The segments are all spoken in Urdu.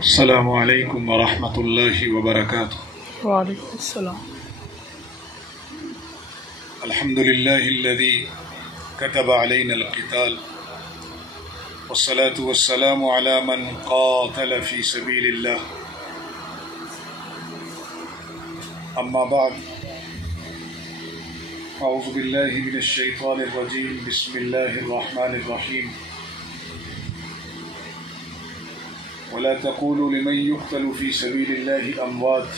السلام علیکم ورحمۃ اللہ وبرکاتہ۔ وعلیکم السلام۔ الحمد للہ الذی كتب علینا القتال والصلاة والسلام علی من قاتل فی سبیل اللہ، اما بعد، اعوذ باللہ من الشیطان الرجیم، بسم اللہ الرحمن الرحیم۔ ولا تقولوا لمن يقتل في سبيل الله أموات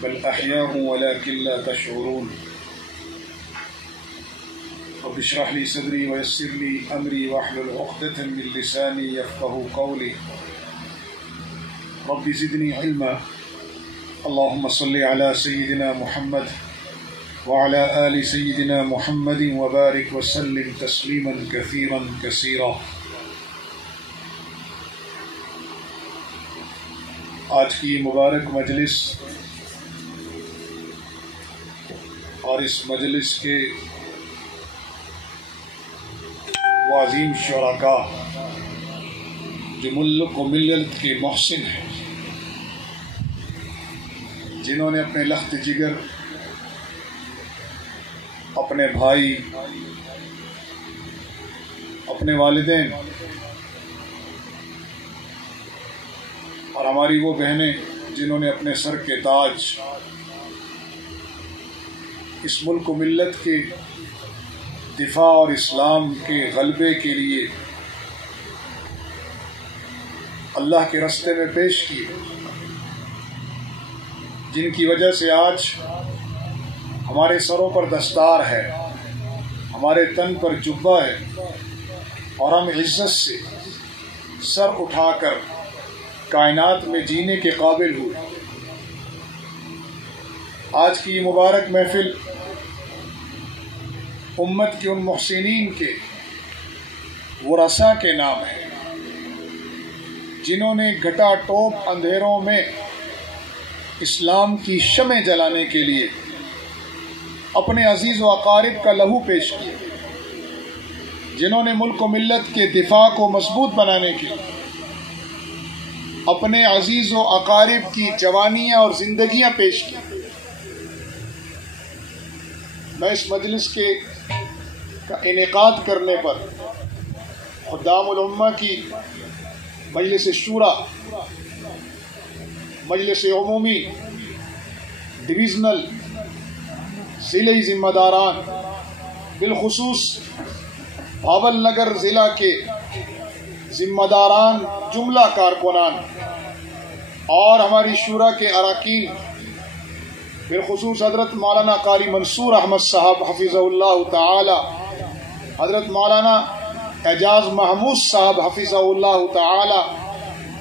بل أحياء ولكن لا تشعرون رب اشرح لي صدري ويسر لي أمري واحلل عقدة من لساني يفقهوا قولي رب زدني علما اللهم صل على سيدنا محمد وعلى آل سيدنا محمد وبارك وسلم تسليما كثيرا كثيرا۔ آج کی مبارک مجلس اور اس مجلس کے وہ عظیم شرکاء جو ملک و ملت کے محسن ہیں، جنہوں نے اپنے لخت جگر، اپنے بھائی، اپنے والدین اور ہماری وہ بہنیں جنہوں نے اپنے سر کے تاج اس ملک و ملت کے دفاع اور اسلام کے غلبے کے لیے اللہ کے راستے میں پیش کیے، جن کی وجہ سے آج ہمارے سروں پر دستار ہے، ہمارے تن پر جبہ ہے اور ہم عزت سے سر اٹھا کر کائنات میں جینے کے قابل ہوئے۔ آج کی مبارک محفل امت کے ان محسنین کے ورثاء کے نام ہے، جنہوں نے گھٹا ٹوپ اندھیروں میں اسلام کی شمع جلانے کے لیے اپنے عزیز و اقارب کا لہو پیش کیا، جنہوں نے ملک و ملت کے دفاع کو مضبوط بنانے کے لیے اپنے عزیز و اقارب کی جوانیاں اور زندگیاں پیش کی۔ میں اس مجلس کا انعقاد کرنے پر خدام الامہ کی مجلس شورا، مجلس عمومی، ڈویژنل، ضلعی ذمہ داران، بالخصوص بھاول نگر ضلع کے ذمہ داران، جملہ کارکنان اور ہماری شورا کے اراکین، بالخصوص حضرت مولانا قاری منصور احمد صاحب حفظہ اللہ تعالی، حضرت مولانا اعجاز محمود صاحب حفظہ اللہ تعالی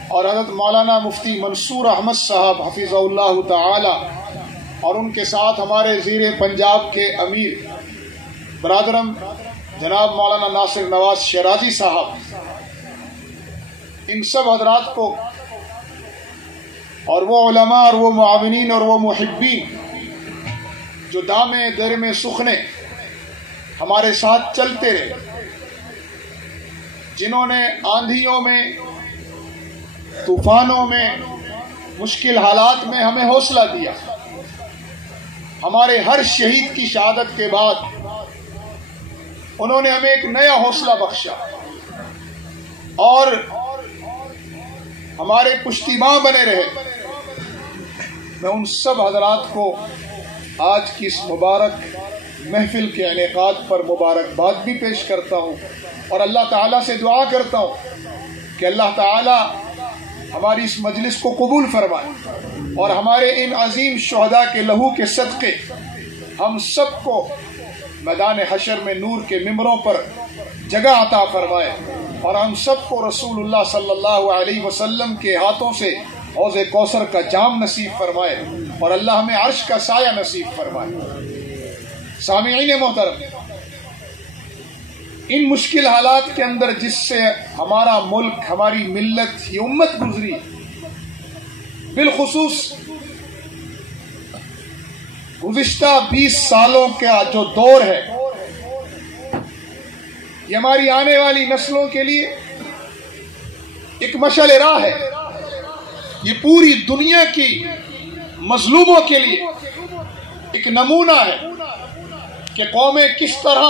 اور حضرت مولانا مفتی منصور احمد صاحب حفظہ اللہ تعالی، اور ان کے ساتھ ہمارے زیر پنجاب کے امیر برادرم جناب مولانا ناصر نواز شیرازی صاحب، ان سب حضرات کو اور وہ علماء اور وہ معاونین اور وہ محبین جو دامے درمے سخنے ہمارے ساتھ چلتے رہے، جنہوں نے آندھیوں میں، طوفانوں میں، مشکل حالات میں ہمیں حوصلہ دیا، ہمارے ہر شہید کی شہادت کے بعد انہوں نے ہمیں ایک نیا حوصلہ بخشا اور ہمارے پشتیباں بنے رہے۔ میں ان سب حضرات کو آج کی اس مبارک محفل کے انعقاد پر مبارکباد بھی پیش کرتا ہوں اور اللہ تعالیٰ سے دعا کرتا ہوں کہ اللہ تعالیٰ ہماری اس مجلس کو قبول فرمائے اور ہمارے ان عظیم شہداء کے لہو کے صدقے ہم سب کو میدان حشر میں نور کے ممبروں پر جگہ عطا فرمائے اور ہم سب کو رسول اللہ صلی اللہ علیہ وسلم کے ہاتھوں سے حوض کوثر کا جام نصیب فرمائے اور اللہ ہمیں عرش کا سایہ نصیب فرمائے۔ سامعین محترم، ان مشکل حالات کے اندر جس سے ہمارا ملک، ہماری ملت، یہ امت گزری، بالخصوص گزشتہ 20 سالوں کا جو دور ہے، یہ ہماری آنے والی نسلوں کے لیے ایک مشعل راہ ہے، یہ پوری دنیا کی مظلوموں کے لیے ایک نمونہ ہے کہ قومیں کس طرح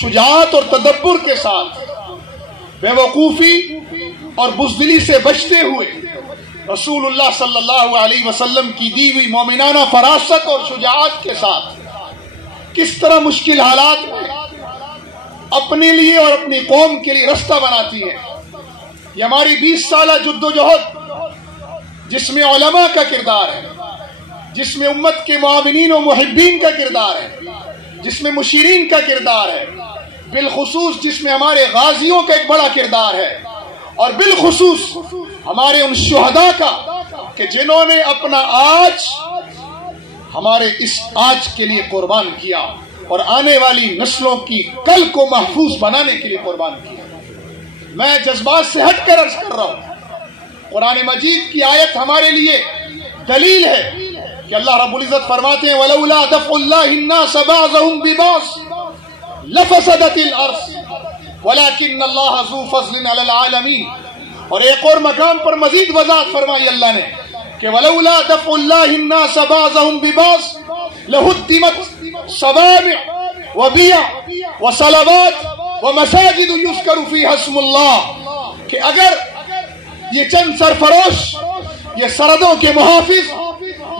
شجاعت اور تدبر کے ساتھ بے وقوفی اور بزدلی سے بچتے ہوئے رسول اللہ صلی اللہ علیہ وسلم کی دی ہوئی مومنانہ فراست اور شجاعت کے ساتھ کس طرح مشکل حالات میں اپنے لیے اور اپنی قوم کے لیے رستہ بناتی ہیں۔ یہ ہماری 20 سالہ جد و جہد، جس میں علماء کا کردار ہے، جس میں امت کے معاونین و محبین کا کردار ہے، جس میں مشیرین کا کردار ہے، بالخصوص جس میں ہمارے غازیوں کا ایک بڑا کردار ہے، اور بالخصوص ہمارے ان شہداء کا کہ جنہوں نے اپنا آج ہمارے اس آج کے لیے قربان کیا اور آنے والی نسلوں کی کل کو محفوظ بنانے کے لیے قربان کیا۔ میں جذبات سے ہٹ کر عرض کر رہا ہوں، قرآن مجید کی آیت ہمارے لیے دلیل ہے کہ اللہ رب العزت فرماتے ہیں وَلَوْلَا دَفْعُ اللَّهِ النَّاسَ بَعْضَهُمْ بِبَعْضٍ لَفَسَدَتِ الْأَرْضُ وَلَكِنَّ اللَّهَ ذُو فَضْلٍ عَلَى الْعَالَمِينَ۔ اور ایک اور مقام پر مزید وضاحت فرمائی اللہ نے کہ وَلَوْلَا دَفْعُ اللَّهِ النَّاسَ بَعْضَهُم بِبَعْضٍ لَهُدِّمَتْ صَوَامِعُ وَبِيَعٌ وَصَلَوَاتٌ وَمَسَاجِدُ يُذْكَرُ فِيهَا اسْمُ اللَّهِ، کہ اگر یہ چند سرفروش، یہ سرحدوں کے محافظ،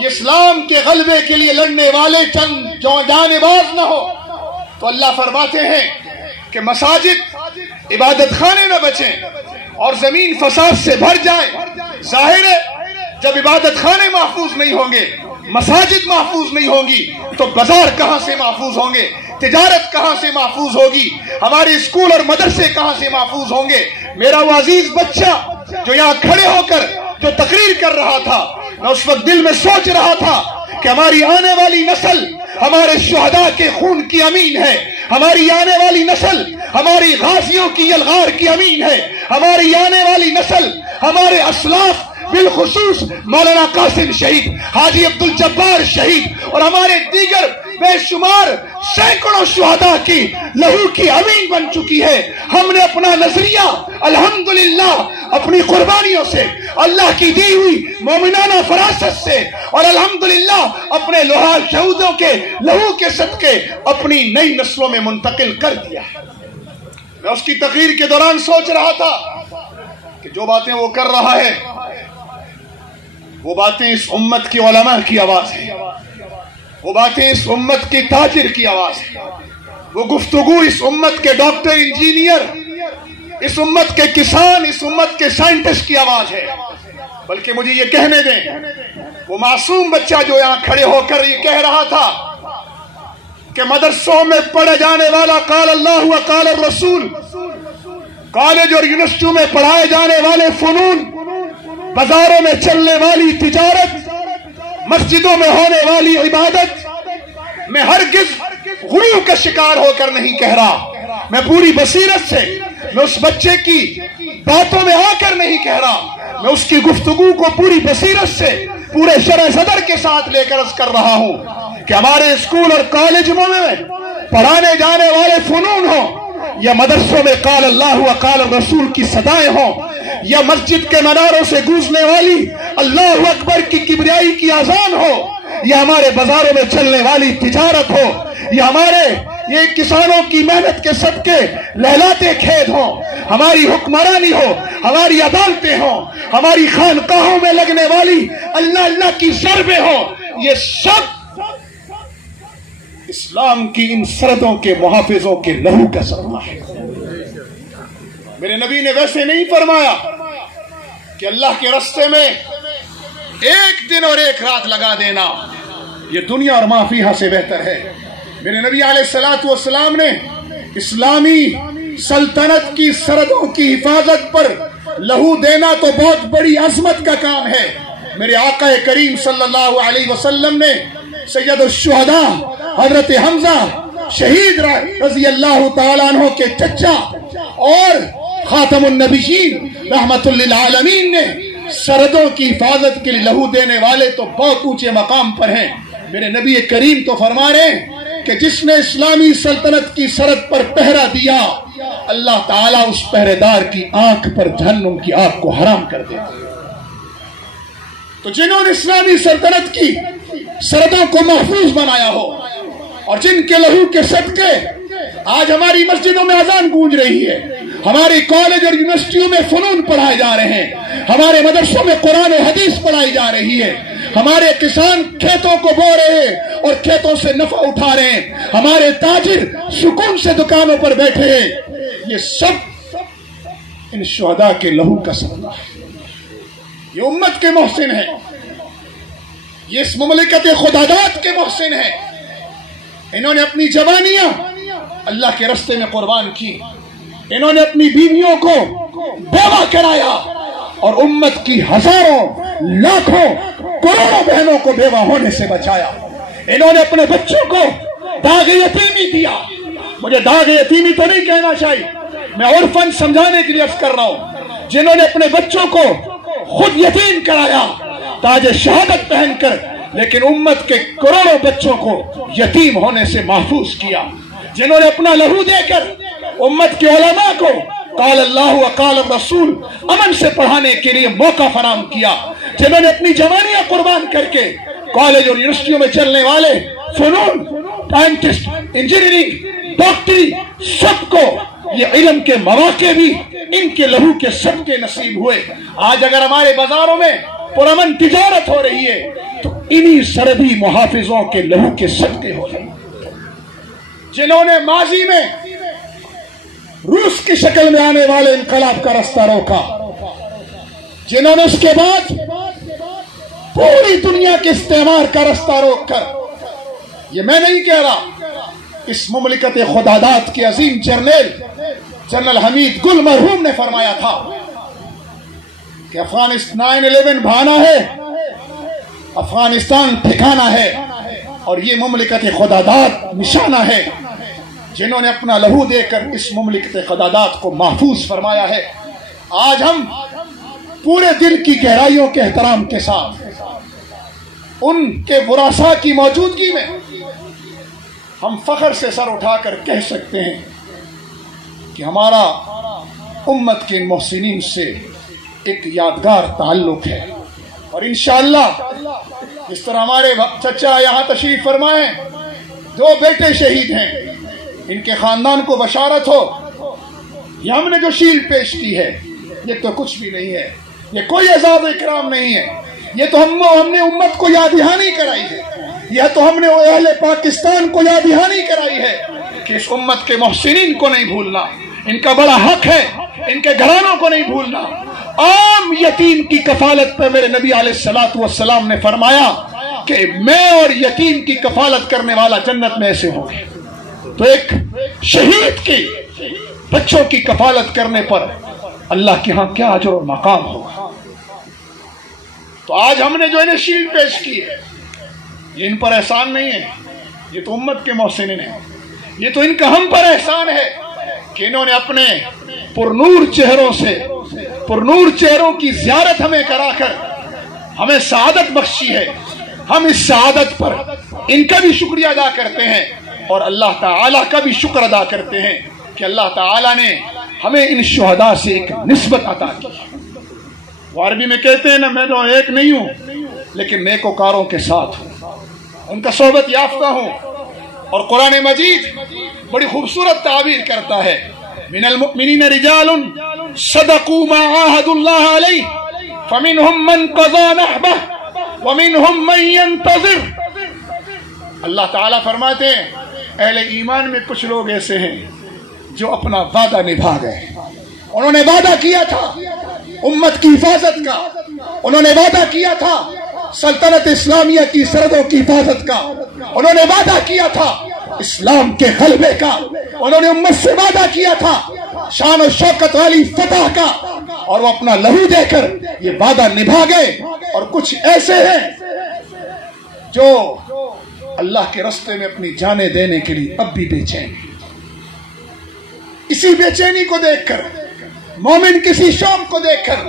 یہ اسلام کے غلبے کے لیے لڑنے والے چند جان باز نہ ہو تو اللہ فرماتے ہیں کہ مساجد عبادت خانے نہ بچیں اور زمین فساد سے بھر جائے۔ ظاہر ہے جب عبادت خانے محفوظ نہیں ہوں گے، مساجد محفوظ نہیں ہوں گی تو بازار کہاں سے محفوظ ہوں گے، تجارت کہاں سے محفوظ ہوگی، ہمارے اسکول اور مدرسے کہاں سے محفوظ ہوں گے۔ میرا وہ عزیز بچہ جو یہاں کھڑے ہو کر جو تقریر کر رہا تھا، میں اس وقت دل میں سوچ رہا تھا کہ ہماری آنے والی نسل ہمارے شہداء کے خون کی امین ہے، ہماری آنے والی نسل ہماری غازیوں کی یلغار کی امین ہے، ہماری آنے والی نسل ہمارے اسلاف بالخصوص مولانا قاسم شہید، حاجی عبدالجبار شہید اور ہمارے دیگر بے شمار سینکڑوں شہداء کی لہو کی امین بن چکی ہے۔ ہم نے اپنا نظریہ الحمدللہ اپنی قربانیوں سے، اللہ کی دی ہوئی مومنانہ فراست سے اور الحمدللہ اپنے لوہار شہودوں کے لہو کے صدقے اپنی نئی نسلوں میں منتقل کر دیا ہے۔ میں اس کی تقریر کے دوران سوچ رہا تھا کہ جو باتیں وہ کر رہا ہے وہ باتیں اس امت کی علماء کی آواز ہے، وہ باتیں اس امت کی تاجر کی آواز ہے، وہ گفتگو اس امت کے ڈاکٹر، انجینئر، اس امت کے کسان، اس امت کے سائنٹسٹ کی آواز ہے۔ بلکہ مجھے یہ کہنے دیں، وہ معصوم بچہ جو یہاں کھڑے ہو کر یہ کہہ رہا تھا کہ مدرسوں میں پڑھے جانے والا قال اللہ و قال الرسول، کالج اور یونیورسٹیوں میں پڑھائے جانے والے فنون، بازاروں میں چلنے والی تجارت، مسجدوں میں ہونے والی عبادت، میں ہرگز غرور کا شکار ہو کر نہیں کہہ رہا، میں پوری بصیرت سے، میں اس بچے کی باتوں میں آ کر نہیں کہہ رہا، میں اس کی گفتگو کو پوری بصیرت سے پورے شرح صدر کے ساتھ لے کر عرض کر رہا ہوں کہ ہمارے اسکول اور کالجوں میں پڑھانے جانے والے فنون ہوں یا مدرسوں میں قال اللہ و قال الرسول کی صدائیں ہوں یا مسجد کے مناروں سے گونجنے والی اللہ اکبر کی کبریائی کی اذان ہو یا ہمارے بازاروں میں چلنے والی تجارت ہو یا ہمارے یہ کسانوں کی محنت کے صدقے لہلاتے کھیت ہوں، ہماری حکمرانی ہو، ہماری عدالتیں ہوں، ہماری خانقاہوں میں لگنے والی اللہ اللہ کی ضربیں ہوں، یہ سب اسلام کی ان سرحدوں کے محافظوں کے لہو کا صدقہ ہے۔ میرے نبی نے ویسے نہیں فرمایا کہ اللہ کے راستے میں ایک دن اور ایک رات لگا دینا یہ دنیا اور ما فیہا سے بہتر ہے۔ میرے نبی علیہ السلام نے اسلامی سلطنت کی سرحدوں کی حفاظت پر لہو دینا تو بہت بڑی عظمت کا کام ہے۔ میرے آقا کریم صلی اللہ علیہ وسلم نے سید الشہداء حضرت حمزہ شہید رضی اللہ تعالیٰ عنہ کے چچا اور خاتم النبیین رحمت للعالمین نے سرحدوں کی حفاظت کے لیے لہو دینے والے تو بہت اونچے مقام پر ہیں۔ میرے نبی کریم تو فرما رہے ہیں کہ جس نے اسلامی سلطنت کی سرحد پر پہرا دیا اللہ تعالیٰ اس پہرے دار کی آنکھ پر جہنم کی آگ کو حرام کر دیتا ہے۔ تو جنہوں نے اسلامی سلطنت کی سرحدوں کو محفوظ بنایا ہو اور جن کے لہو کے صدقے آج ہماری مسجدوں میں اذان گونج رہی ہے، ہماری کالج اور یونیورسٹیوں میں فنون پڑھائے جا رہے ہیں، ہمارے مدرسوں میں قرآن و حدیث پڑھائی جا رہی ہے، ہمارے کسان کھیتوں کو بو رہے ہیں اور کھیتوں سے نفع اٹھا رہے ہیں، ہمارے تاجر سکون سے دکانوں پر بیٹھے ہیں، یہ سب ان شہداء کے لہو کا صدقہ ہے۔ یہ امت کے محسن ہیں، یہ اس مملکت خداداد کے محسن ہیں۔ انہوں نے اپنی جوانیاں اللہ کے راستے میں قربان کی، انہوں نے اپنی بیویوں کو بیوہ کرایا اور امت کی ہزاروں لاکھوں کروڑوں بہنوں کو بیوہ ہونے سے بچایا۔ انہوں نے اپنے بچوں کو داغ یتیمی دیا۔ مجھے داغ یتیمی تو نہیں کہنا چاہیے، میں عرفاً سمجھانے کے لیے عرض کر رہا ہوں، جنہوں نے اپنے بچوں کو خود یتیم کرایا تاج شہادت پہن کر، لیکن امت کے کروڑوں بچوں کو یتیم ہونے سے محفوظ کیا، جنہوں نے اپنا لہو دے کر امت کے علماء کو قال اللہ و قال الرسول امن سے پڑھانے کے لیے موقع فراہم کیا، جنہوں نے اپنی جوانیاں قربان کر کے کالج اور یونیورسٹیوں میں چلنے والے فنون، سائنٹسٹ، انجینئرنگ، ڈاکٹری، سب کو یہ علم کے مواقع بھی ان کے لہو کے صدقے نصیب ہوئے۔ آج اگر ہمارے بازاروں میں پرامن تجارت ہو رہی ہے تو انہی سرحدی محافظوں کے لہو کے صدقے ہو رہے ہیں، جنہوں نے ماضی میں روس کی شکل میں آنے والے انقلاب کا راستہ روکا، جنہوں نے اس کے بعد پوری دنیا کے استعمار کا راستہ روک کر، یہ میں نہیں کہہ رہا، اس مملکت خداداد کے عظیم جنرل حمید گل مرحوم نے فرمایا تھا کہ 9/11 بھانا ہے، افغانستان ٹھکانہ ہے اور یہ مملکت خداداد نشانہ ہے، جنہوں نے اپنا لہو دے کر اس مملکت خداداد کو محفوظ فرمایا ہے۔ آج ہم پورے دل کی گہرائیوں کے احترام کے ساتھ ان کے ورثاء کی موجودگی میں ہم فخر سے سر اٹھا کر کہہ سکتے ہیں کہ ہمارا امت کے محسنین سے ایک یادگار تعلق ہے، اور انشاءاللہ اس طرح ہمارے چچا یہاں تشریف فرمائے، 2 بیٹے شہید ہیں، ان کے خاندان کو بشارت ہو، یہ ہم نے جو شیلڈ پیش کی ہے یہ تو کچھ بھی نہیں ہے، یہ کوئی اعزاز و اکرام نہیں ہے، یہ تو ہم نے امت کو یاد دہانی کرائی ہے، یہ تو ہم نے اہل پاکستان کو یاد دہانی کرائی ہے کہ اس امت کے محسنین کو نہیں بھولنا، ان کا بڑا حق ہے، ان کے گھرانوں کو نہیں بھولنا۔ عام یتیم کی کفالت پر میرے نبی علیہ السلام نے فرمایا کہ میں اور یتیم کی کفالت کرنے والا جنت میں ایسے ہوں گے، تو ایک شہید کی بچوں کی کفالت کرنے پر اللہ کے ہاں کیا اجر و مقام ہوگا۔ تو آج ہم نے جو انہیں شیلڈ پیش کی ہے یہ ان پر احسان نہیں ہے، یہ تو امت کے محسنین ہیں، یہ تو ان کا ہم پر احسان ہے کہ انہوں نے اپنے پرنور چہروں سے پرنور چہروں کی زیارت ہمیں کرا کر ہمیں سعادت بخشی ہے۔ ہم اس سعادت پر ان کا بھی شکریہ ادا کرتے ہیں اور اللہ تعالیٰ کا بھی شکر ادا کرتے ہیں کہ اللہ تعالیٰ نے ہمیں ان شہداء سے ایک نسبت عطا کی۔ وہ عربی میں کہتے ہیں نا، میں تو ایک نہیں ہوں لیکن نیکوکاروں کے ساتھ ہوں، ان کا صحبت یافتہ ہوں، اور قرآن مجید بڑی خوبصورت تعبیر کرتا ہے، من المؤمنین رجال صدقوا ما عاهدوا الله علیہ فمنهم من قضى نحبه ومنهم من ينتظر۔ اللہ تعالیٰ فرماتے ہیں اہل ایمان میں کچھ لوگ ایسے ہیں جو اپنا وعدہ نبھا گئے، انہوں نے وعدہ کیا تھا امت کی حفاظت کا، انہوں نے وعدہ کیا تھا سلطنت اسلامیہ کی سرحدوں کی حفاظت کا، انہوں نے وعدہ کیا تھا اسلام کے غلبے کا، انہوں نے امت سے وعدہ کیا تھا شان و شوکت والی فتح کا، اور وہ اپنا لہو دے کر یہ وعدہ نبھا گئے۔ اور کچھ ایسے ہیں جو اللہ کے راستے میں اپنی جانیں دینے کے لیے اب بھی بے چین ہیں۔ اسی بے چینی کو دیکھ کر، مومن کسی شوق کو دیکھ کر،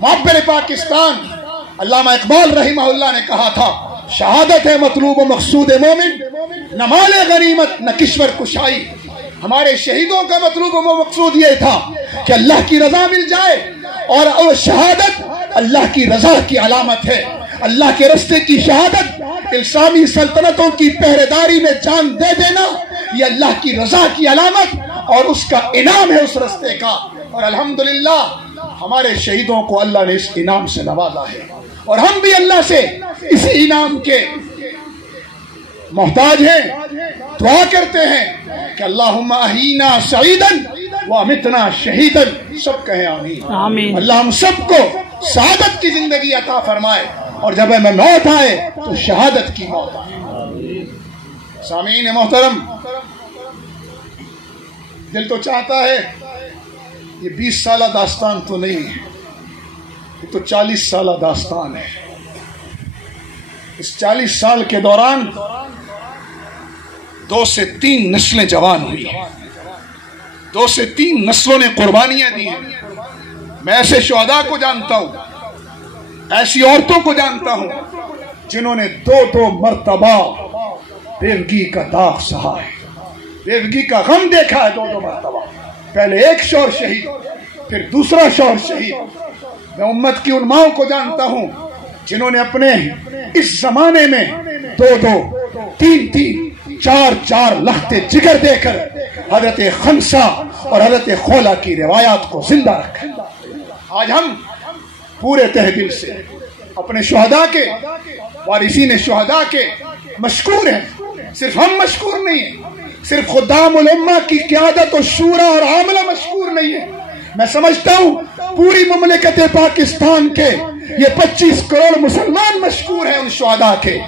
معبر پاکستان علامہ اقبال رحمہ اللہ نے کہا تھا شہادت ہے مطلوب و مقصود مومن، نہ مال غنیمت نہ کشور کشائی۔ ہمارے شہیدوں کا مطلوب و مقصود یہ تھا کہ اللہ کی رضا مل جائے، اور شہادت اللہ کی رضا کی علامت ہے۔ اللہ کے رستے کی شہادت، اسلامی سلطنتوں کی پہرے داری میں جان دے دینا، یہ اللہ کی رضا کی علامت اور اس کا انعام ہے اس رستے کا۔ اور الحمدللہ ہمارے شہیدوں کو اللہ نے اس انعام سے نوازا ہے، اور ہم بھی اللہ سے اسی انعام کے محتاج ہیں، دعا کرتے ہیں کہ اللہم احینا سعیدا وامتنا شہیدا۔ سب کہیں آمین۔ اللہ ہم سب کو سعادت کی زندگی عطا فرمائے، اور جب ہمیں موت آئے تو شہادت کی موت آئے۔ سامعین محترم، دل تو چاہتا ہے یہ 20 سالہ داستان تو نہیں ہے، یہ تو 40 سالہ داستان ہے۔ اس 40 سال کے دوران 2 سے 3 نسلیں جوان ہوئی ہیں، 2 سے 3 نسلوں نے قربانیاں دی ہیں۔ میں ایسے شہداء کو جانتا ہوں، ایسی عورتوں کو جانتا ہوں جنہوں نے 2 مرتبہ بیوگی کا داغ سہا ہے، بیوگی کا غم دیکھا ہے 2 مرتبہ۔ پہلے ایک شوہر شہید، پھر دوسرا شوہر شہید۔ میں امت کی ان ماؤں کو جانتا ہوں جنہوں نے اپنے اس زمانے میں 2 3 4 لختے جگر دے کر حضرت خمسہ اور حضرت خولہ کی روایات کو زندہ رکھا۔ آج ہم پورے تہ دل سے اپنے شہداء کے، وارثین شہداء کے مشکور ہیں۔ صرف ہم مشکور نہیں ہیں، صرف خدام الامہ کی قیادت و شورا اور عاملہ مشکور نہیں ہے۔ میں سمجھتا ہوں پوری مملکت پاکستان کے یہ 25 کروڑ مسلمان مشکور ہیں ان شہداء کے،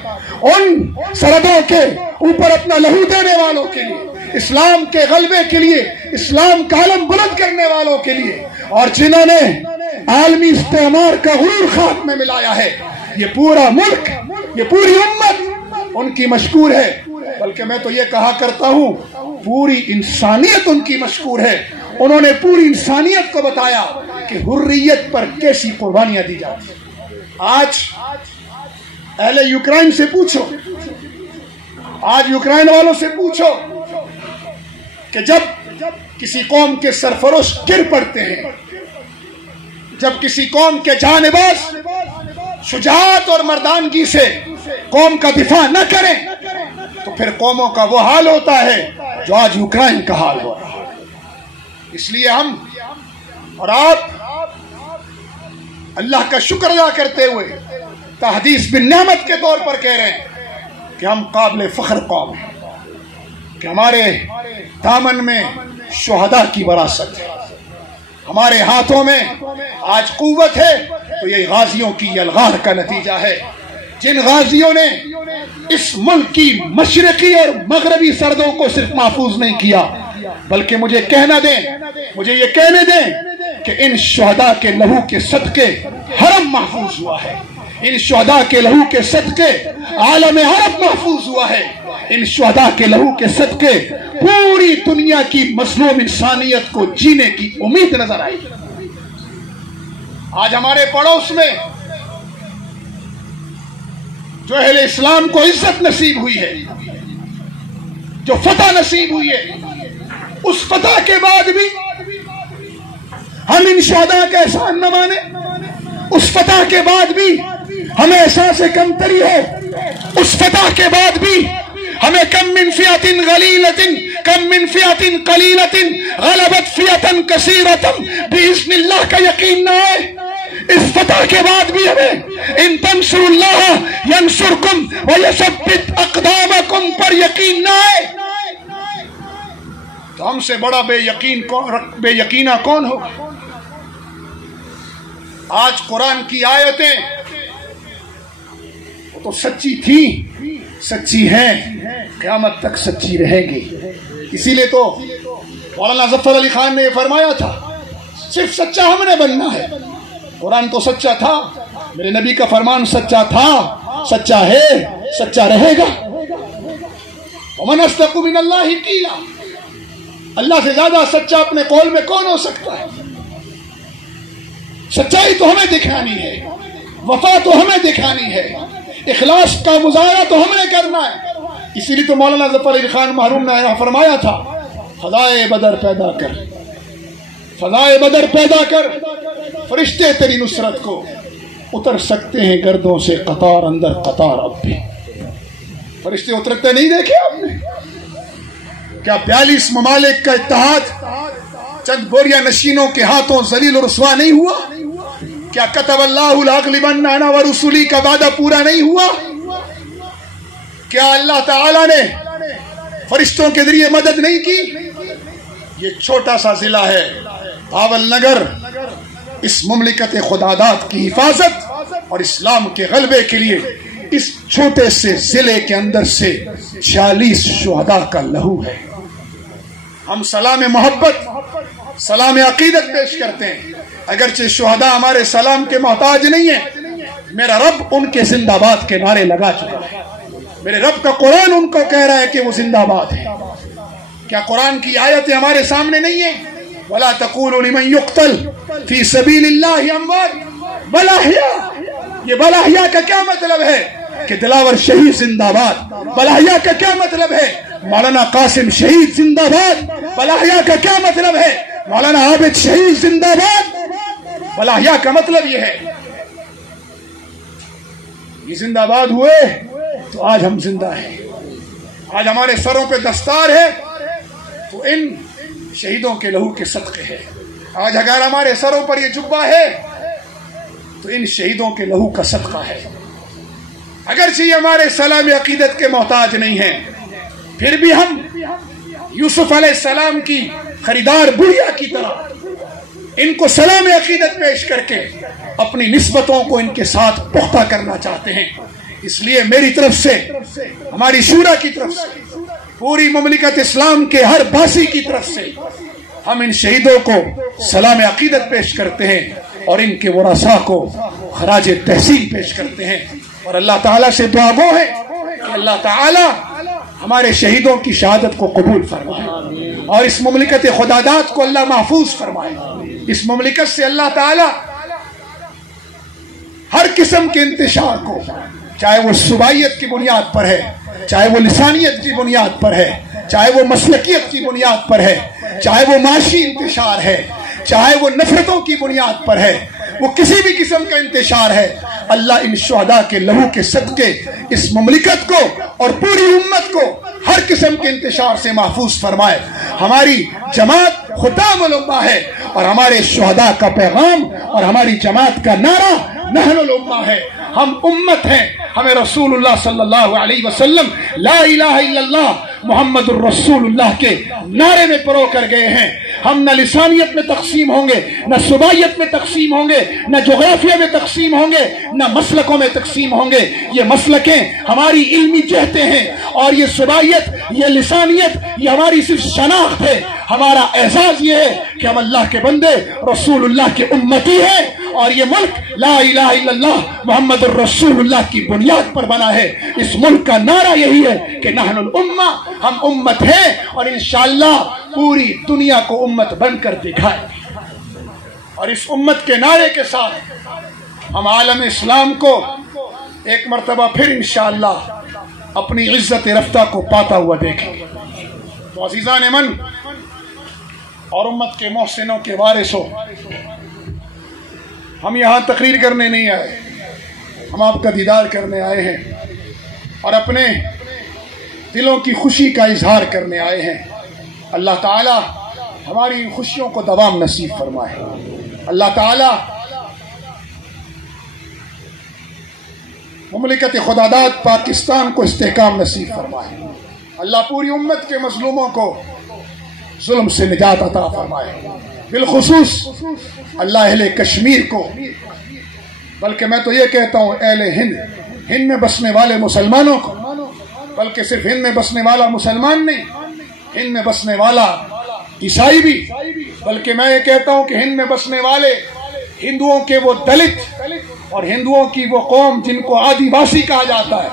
ان سرحدوں کے اوپر اپنا لہو دینے والوں کے لیے، اسلام کے غلبے کے لیے، اسلام کا علم بلند کرنے والوں کے لیے، اور جنہوں نے عالمی استعمار کا غرور خاک میں ملایا ہے۔ یہ پورا ملک، یہ پوری امت ان کی مشکور ہے، بلکہ میں تو یہ کہا کرتا ہوں پوری انسانیت ان کی مشکور ہے۔ انہوں نے پوری انسانیت کو بتایا کہ حریت پر کیسی قربانیاں دی جاتی۔ آج اہل یوکرائن سے پوچھو، آج یوکرائن والوں سے پوچھو کہ جب کسی قوم کے سرفروش گر پڑتے ہیں، جب کسی قوم کے جانباز شجاعت اور مردانگی سے قوم کا دفاع نہ کریں تو پھر قوموں کا وہ حال ہوتا ہے جو آج یوکرائن کا حال ہو رہا ہے۔ اس لیے ہم اور آپ اللہ کا شکر ادا کرتے ہوئے تحدیث بالنعمت کے طور پر کہہ رہے ہیں کہ ہم قابل فخر قوم ہیں، کہ ہمارے دامن میں شہداء کی وراثت ہے، ہمارے ہاتھوں میں آج قوت ہے تو یہ غازیوں کی یلغار کا نتیجہ ہے، جن غازیوں نے اس ملک کی مشرقی اور مغربی سرحدوں کو صرف محفوظ نہیں کیا، بلکہ مجھے یہ کہنے دیں کہ ان شہداء کے لہو کے صدقے حرم محفوظ ہوا ہے، ان شہداء کے لہو کے صدقے عالم عرب محفوظ ہوا ہے، ان شہداء کے لہو کے صدقے پوری دنیا کی مظلوم انسانیت کو جینے کی امید نظر آئی۔ آج ہمارے پڑوس میں جو اہل اسلام کو عزت نصیب ہوئی ہے، جو فتح نصیب ہوئی ہے، اس فتح کے بعد بھی ہم ان شہداء کا احسان نہ مانے، اس فتح کے بعد بھی ہمیں احساس کمتری ہے، اس فتح کے بعد بھی ہمیں کم من فئۃ غلیلۃ کم من فئۃ قلیلۃ غلبت فئۃ کثیرۃ باذن اللہ کا یقین نہ ہے۔ اس فتح کے بعد بھی ہمیں ان تنصروا اللہ ینصرکم ویثبت اقدامکم پر یقین نہ ہے، تو ہم سے بڑا بے یقینہ کون ہوگا؟ آج قرآن کی آیتیں وہ تو سچی تھی، سچی ہیں، قیامت تک سچی رہیں گی۔ اسی لیے تو مولانا ظفر علی خان نے یہ فرمایا تھا صرف سچا ہم نے بننا ہے۔ قرآن تو سچا تھا، میرے نبی کا فرمان سچا تھا، سچا ہے، سچا رہے گا۔ ومن اصدق من اللہ قیلا، اللہ سے زیادہ سچا اپنے قول میں کون ہو سکتا ہے؟ سچائی تو ہمیں دکھانی ہے، وفا تو ہمیں دکھانی ہے، اخلاص کا مظاہرہ تو ہم نے کرنا ہے. اسی لیے تو مولانا ظفر علی خان محروم نے فرمایا تھا فضائے بدر پیدا کر، فضائے بدر پیدا کر، فرشتے تیری نصرت کو اتر سکتے ہیں گردوں سے قطار اندر قطار. اب بھی فرشتے اترتے نہیں دیکھے آپ نے؟ کیا 42 ممالک کا اتحاد چند بوریا نشینوں کے ہاتھوں ذلیل و رسوا نہیں ہوا؟ کیا کتب اللہ لاغلبن انا ورسلی کا وعدہ پورا نہیں ہوا؟ کیا اللہ تعالی نے فرشتوں کے ذریعے مدد نہیں کی؟ یہ چھوٹا سا ضلع ہے بھاول نگر، اس مملکت خداداد کی حفاظت اور اسلام کے غلبے کے لیے اس چھوٹے سے ضلع کے اندر سے 46 شہداء کا لہو ہے. ہم سلام محبت، سلام عقیدت پیش کرتے ہیں. اگرچہ شہداء ہمارے سلام کے محتاج نہیں ہیں، میرا رب ان کے زندہ باد کے نعرے لگا چکا ہے. میرے رب کا قرآن ان کو کہہ رہا ہے کہ وہ زندہ باد ہے. کیا قرآن کی آیتیں ہمارے سامنے نہیں ہیں؟ وَلَا تَقُولُوا لِمَنْ يُقْتَلْ فِي سَبِيلِ اللَّهِ أَمْوَاتٌ بَلْ أَحْيَاءٌ. یہ بل احیاء کا کیا مطلب ہے؟ کہ دلاور شہید زندہ باد. بل احیاء کا کیا مطلب ہے؟ مولانا قاسم شہید زندہ باد. بل احیاء کا کیا مطلب ہے؟ مولانا عابد شہید زندہ باد. بل احیاء کا مطلب یہ ہے یہ زندہ باد ہوئے تو آج ہم زندہ ہیں. آج ہمارے سروں پہ دستار ہے تو ان شہیدوں کے لہو کے صدقے ہے. آج اگر ہمارے سروں پر یہ جبہ ہے تو ان شہیدوں کے لہو کا صدقہ ہے. اگرچہ یہ ہمارے سلام عقیدت کے محتاج نہیں ہیں، پھر بھی ہم یوسف علیہ السلام کی خریدار بڑھیا کی طرح ان کو سلام عقیدت پیش کر کے اپنی نسبتوں کو ان کے ساتھ پختہ کرنا چاہتے ہیں. اس لیے میری طرف سے، ہماری شورا کی طرف سے، پوری مملکت اسلام کے ہر باسی کی طرف سے ہم ان شہیدوں کو سلام عقیدت پیش کرتے ہیں اور ان کے ورثاء کو خراج تحسین پیش کرتے ہیں. اور اللہ تعالیٰ سے دعا گو ہے کہ اللہ تعالیٰ ہمارے شہیدوں کی شہادت کو قبول فرمائے اور اس مملکت خداداد کو اللہ محفوظ فرمائے. اس مملکت سے اللہ تعالیٰ ہر قسم کے انتشار کو، چاہے وہ صوبائیت کی بنیاد پر ہے، چاہے وہ لسانیت کی بنیاد پر ہے، چاہے وہ مسلکیت کی بنیاد پر ہے، چاہے وہ معاشی انتشار ہے، چاہے وہ نفرتوں کی بنیاد پر ہے، وہ کسی بھی قسم کا انتشار ہے، اللہ ان شہداء کے لہو کے صدقے اس مملکت کو اور پوری امت کو ہر قسم کے انتشار سے محفوظ فرمائے. ہماری جماعت ختام الامہ ہے اور ہمارے شہداء کا پیغام اور ہماری جماعت کا نعرہ نحن الامہ ہے. ہم امت ہیں. ہمیں رسول اللہ صلی اللہ علیہ وسلم لا الہ الا اللہ محمد الرسول اللہ کے نعرے میں پرو کر گئے ہیں. ہم نہ لسانیت میں تقسیم ہوں گے، نہ صوبائیت میں تقسیم ہوں گے، نہ جغرافیہ میں تقسیم ہوں گے، نہ مسلکوں میں تقسیم ہوں گے. یہ مسلکیں ہماری علمی جہتیں ہیں اور یہ صوبائیت، یہ لسانیت، یہ ہماری صرف شناخت ہے. ہمارا اعزاز یہ ہے کہ ہم اللہ کے بندے رسول اللہ کے امتی ہیں اور یہ ملک لا الہ الا اللہ محمد الرسول اللہ کی بنیاد پر بنا ہے. اس ملک کا نعرہ یہی ہے کہ نحن الامہ، ہم امت ہیں اور انشاءاللہ پوری دنیا کو امت بن کر دکھائیں گے. اور اس امت کے نعرے کے ساتھ ہم عالم اسلام کو ایک مرتبہ پھر انشاءاللہ اپنی عزت رفتہ کو پاتا ہوا دیکھیں گے. تو عزیزان من اور امت کے محسنوں کے وارثوں، ہم یہاں تقریر کرنے نہیں آئے، ہم آپ کا دیدار کرنے آئے ہیں اور اپنے دلوں کی خوشی کا اظہار کرنے آئے ہیں. اللہ تعالی ہماری خوشیوں کو دوام نصیب فرمائے. اللہ تعالی مملکت خداداد پاکستان کو استحکام نصیب فرمائے. اللہ پوری امت کے مظلوموں کو ظلم سے نجات عطا فرمائے. بالخصوص اللہ اہل کشمیر کو، بلکہ میں تو یہ کہتا ہوں اہل ہند میں بسنے والے مسلمانوں کو، بلکہ صرف ہند میں بسنے والا مسلمان نہیں، ہند میں بسنے والا عیسائی بھی، بلکہ میں یہ کہتا ہوں کہ ہند میں بسنے والے ہندوؤں کے وہ دلت اور ہندوؤں کی وہ قوم جن کو آدیواسی کہا جاتا ہے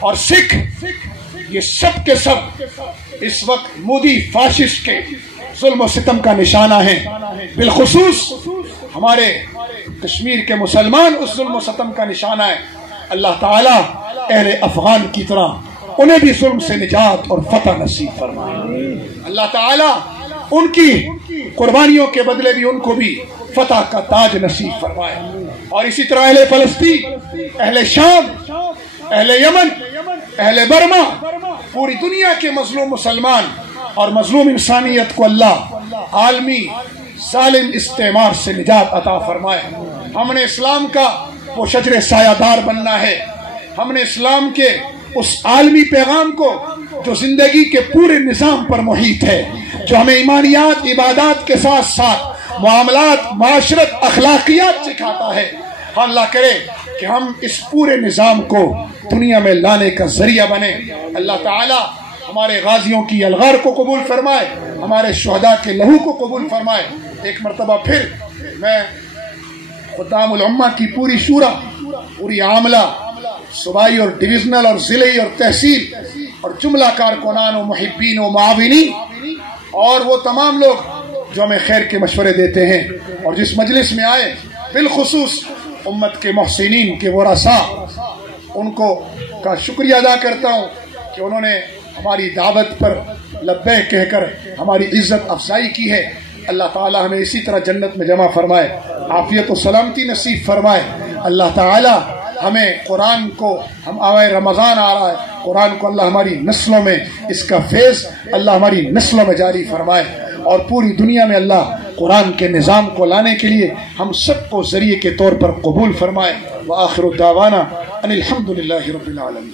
اور سکھ، یہ سب کے سب اس وقت مودی فاشسٹ کے ظلم و ستم کا نشانہ ہیں. بالخصوص ہمارے کشمیر کے مسلمان اس ظلم و ستم کا نشانہ ہے. اللہ تعالیٰ اہل افغان کی طرح انہیں بھی ظلم سے نجات اور فتح نصیب فرمائے. اللہ تعالیٰ ان کی قربانیوں کے بدلے بھی ان کو بھی فتح کا تاج نصیب فرمائے. اور اسی طرح اہل فلسطین، اہل شام، اہل یمن، اہل برما، پوری دنیا کے مظلوم مسلمان اور مظلوم انسانیت کو اللہ عالمی ظالم استعمار سے نجات عطا فرمائے. ہم نے اسلام کا وہ شجر سایہ دار بننا ہے. ہم نے اسلام کے اس عالمی پیغام کو جو زندگی کے پورے نظام پر محیط ہے، جو ہمیں ایمانیات، عبادات کے ساتھ ساتھ معاملات، معاشرت، اخلاقیات سکھاتا ہے، اللہ کرے کہ ہم اس پورے نظام کو دنیا میں لانے کا ذریعہ بنے. اللہ تعالی ہمارے غازیوں کی الغار کو قبول فرمائے، ہمارے شہداء کے لہو کو قبول فرمائے. ایک مرتبہ پھر میں خدام الامہ کی پوری شورا، پوری عاملہ، صوبائی اور ڈویژنل اور ضلعی اور تحصیل اور جملہ کارکنان و محبین و معاونین اور وہ تمام لوگ جو ہمیں خیر کے مشورے دیتے ہیں اور جس مجلس میں آئے، بالخصوص امت کے محسنین کے ورثاء، ان کو کا شکریہ ادا کرتا ہوں کہ انہوں نے ہماری دعوت پر لبیک کہہ کر ہماری عزت افزائی کی ہے. اللہ تعالی ہمیں اسی طرح جنت میں جمع فرمائے، عافیت و سلامتی نصیب فرمائے. اللہ تعالی ہمیں قرآن کو، ہم آئے رمضان آ رہا ہے، قرآن کو اللہ ہماری نسلوں میں اس کا فیض اللہ ہماری نسلوں میں جاری فرمائے اور پوری دنیا میں اللہ قرآن کے نظام کو لانے کے لیے ہم سب کو ذریعے کے طور پر قبول فرمائے. وآخر دعوانا ان الحمد للہ رب العالمین.